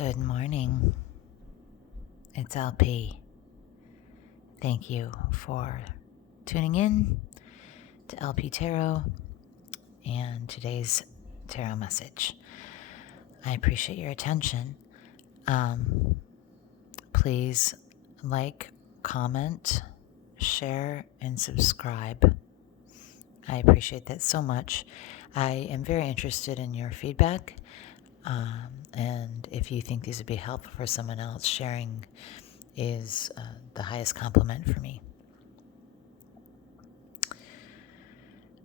Good morning. It's LP. Thank you for tuning in to LP Tarot and today's tarot message. I appreciate your attention. Please like, comment, share, and subscribe. I appreciate that so much. I am very interested in your feedback. And if you think these would be helpful for someone else, sharing is the highest compliment for me.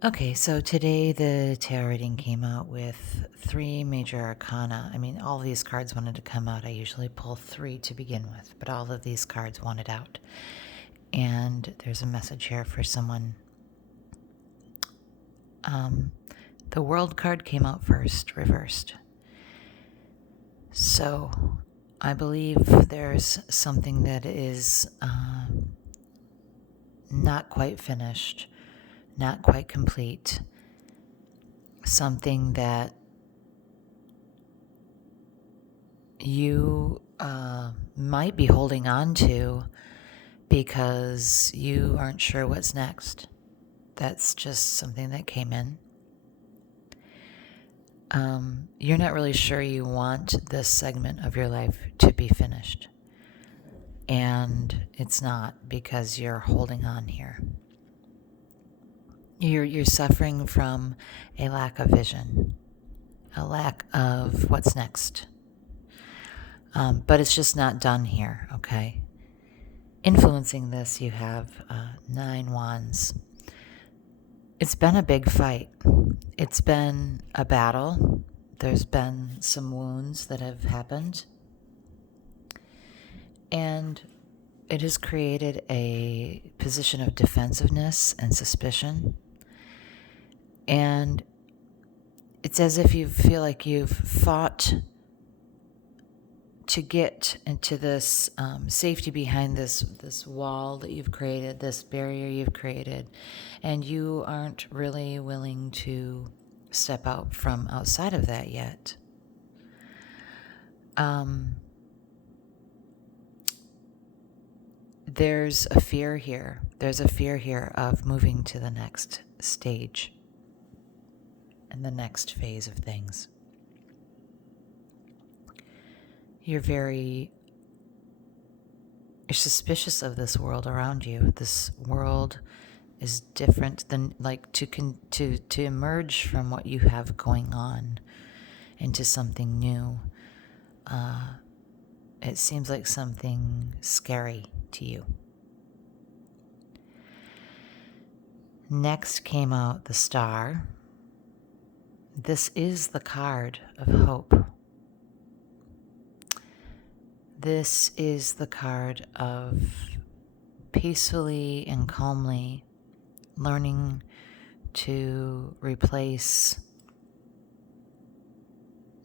Okay, so today the tarot reading came out with 3 major arcana. I mean, all of these cards wanted to come out. I usually pull 3 to begin with, but all of these cards wanted out. And there's a message here for someone. The World card came out first, reversed. So I believe there's something that is not quite finished, not quite complete, something that you might be holding on to because you aren't sure what's next. That's just something that came in. You're not really sure you want this segment of your life to be finished. And it's not, because you're holding on here. You're suffering from a lack of vision, a lack of what's next. But it's just not done here, okay? Influencing this, you have 9 wands. It's been a big fight. It's been a battle. There's been some wounds that have happened. And it has created a position of defensiveness and suspicion. And it's as if you feel like you've fought to get into this safety behind this wall that you've created, this barrier you've created, and you aren't really willing to step out from outside of that yet. There's a fear here. There's a fear here of moving to the next stage and the next phase of things. You're suspicious of this world around you. This world is different than, like, to emerge from what you have going on into something new. It seems like something scary to you. Next came out the Star. This is the card of hope. This is the card of peacefully and calmly learning to replace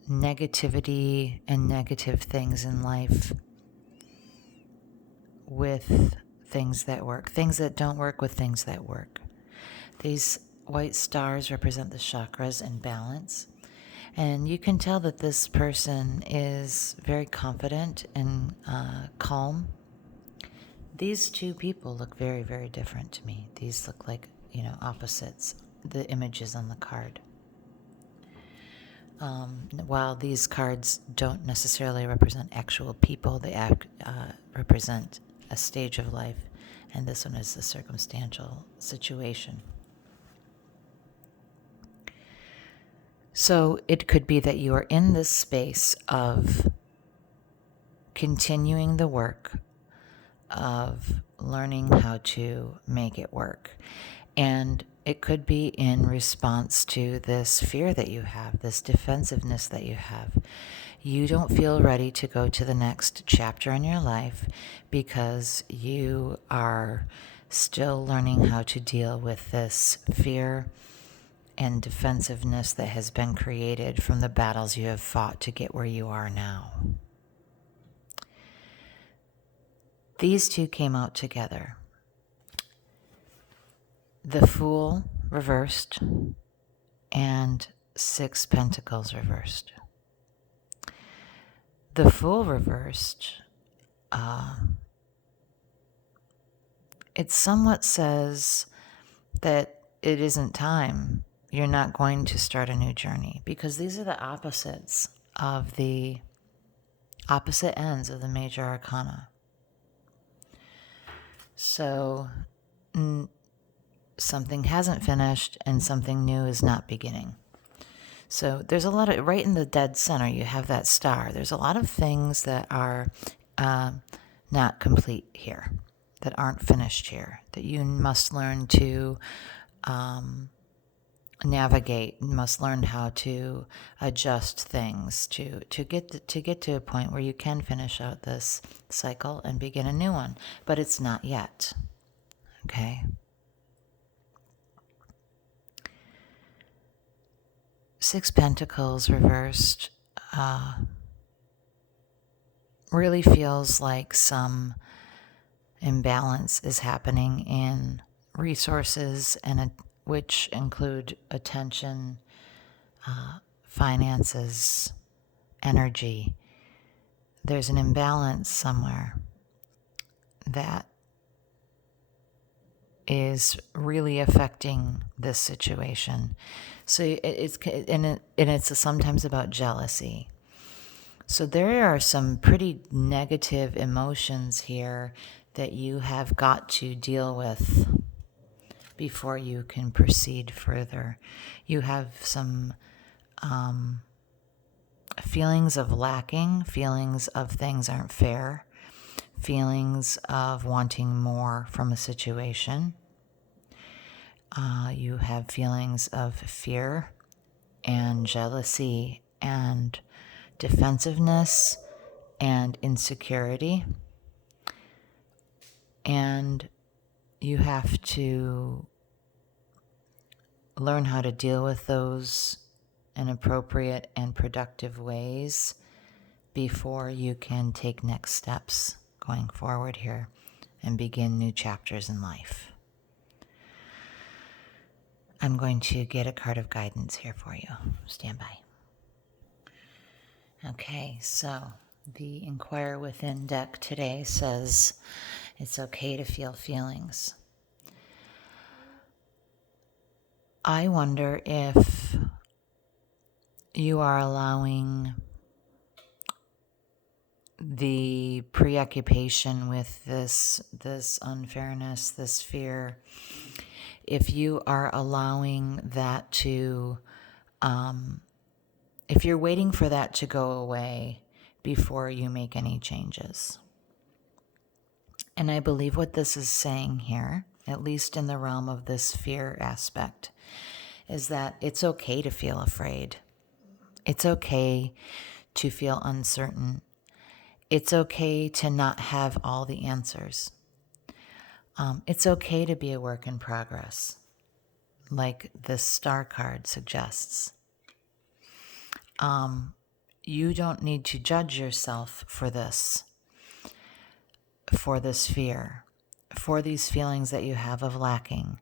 negativity and negative things in life with things that work, things that don't work with things that work. These white stars represent the chakras in balance. And you can tell that this person is very confident and calm. These 2 people look very, very different to me. These look like, opposites, the images on the card. While these cards don't necessarily represent actual people, they represent a stage of life, and this one is a circumstantial situation. So it could be that you are in this space of continuing the work of learning how to make it work. And it could be in response to this fear that you have, this defensiveness that you have. You don't feel ready to go to the next chapter in your life because you are still learning how to deal with this fear and defensiveness that has been created from the battles you have fought to get where you are now. These 2 came out together. The Fool reversed and 6 Pentacles reversed. The Fool reversed, it somewhat says that it isn't time. You're not going to start a new journey, because these are the opposite ends of the major arcana. So something hasn't finished and something new is not beginning. So there's a lot of, right in the dead center, you have that star. There's a lot of things that are not complete here, that aren't finished here, that you must learn to navigate. You must learn how to adjust things to get to a point where you can finish out this cycle and begin a new one. But it's not yet. Okay. Six Pentacles reversed really feels like some imbalance is happening in resources, and which include attention, finances, energy. There's an imbalance somewhere that is really affecting this situation. So it's sometimes about jealousy. So there are some pretty negative emotions here that you have got to deal with before you can proceed further. You have some feelings of lacking, feelings of things aren't fair, feelings of wanting more from a situation. You have feelings of fear and jealousy and defensiveness and insecurity. And you have to learn how to deal with those in appropriate and productive ways before you can take next steps going forward here and begin new chapters in life. I'm going to get a card of guidance here for you. Stand by. Okay, so the Inquire Within deck today says it's okay to feel feelings. I wonder if you are allowing the preoccupation with this unfairness, this fear, if you are allowing that to, if you're waiting for that to go away before you make any changes. And I believe what this is saying here, at least in the realm of this fear aspect, is that it's okay to feel afraid. It's okay to feel uncertain. It's okay to not have all the answers. It's okay to be a work in progress, like this star card suggests. You don't need to judge yourself for this fear, for these feelings that you have of lacking.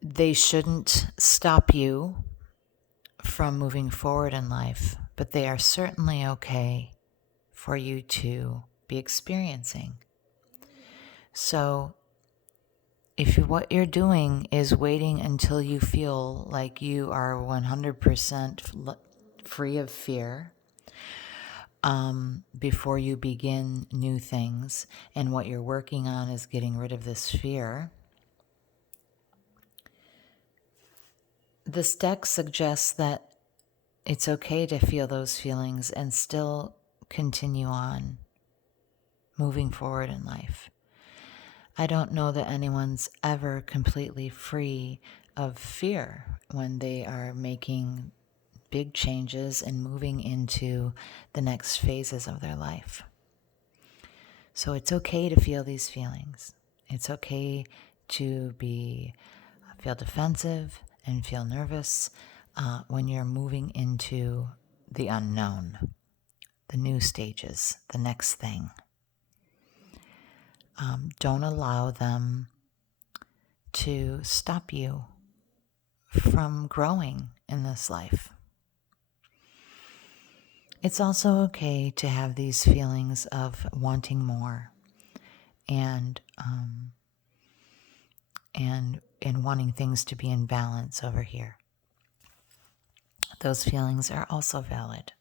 They shouldn't stop you from moving forward in life, but they are certainly okay for you to be experiencing. So if what you're doing is waiting until you feel like you are 100% free of fear before you begin new things, and what you're working on is getting rid of this fear, this deck suggests that it's okay to feel those feelings and still continue on moving forward in life. I don't know that anyone's ever completely free of fear when they are making big changes and moving into the next phases of their life. So it's okay to feel these feelings. It's okay to feel defensive and feel nervous when you're moving into the unknown, the new stages, the next thing. Don't allow them to stop you from growing in this life. It's also okay to have these feelings of wanting more and wanting things to be in balance over here. Those feelings are also valid.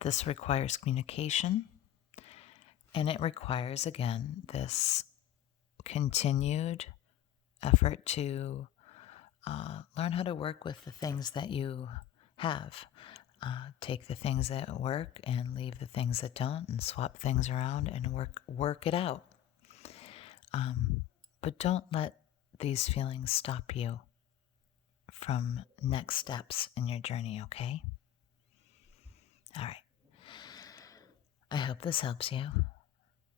This requires communication, and it requires, again, this continued effort to learn how to work with the things that you have. Take the things that work and leave the things that don't, and swap things around and work it out. But don't let these feelings stop you from next steps in your journey, okay? All right. I hope this helps you.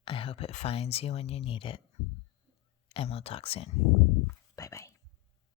I hope it finds you when you need it. And we'll talk soon. Bye-bye.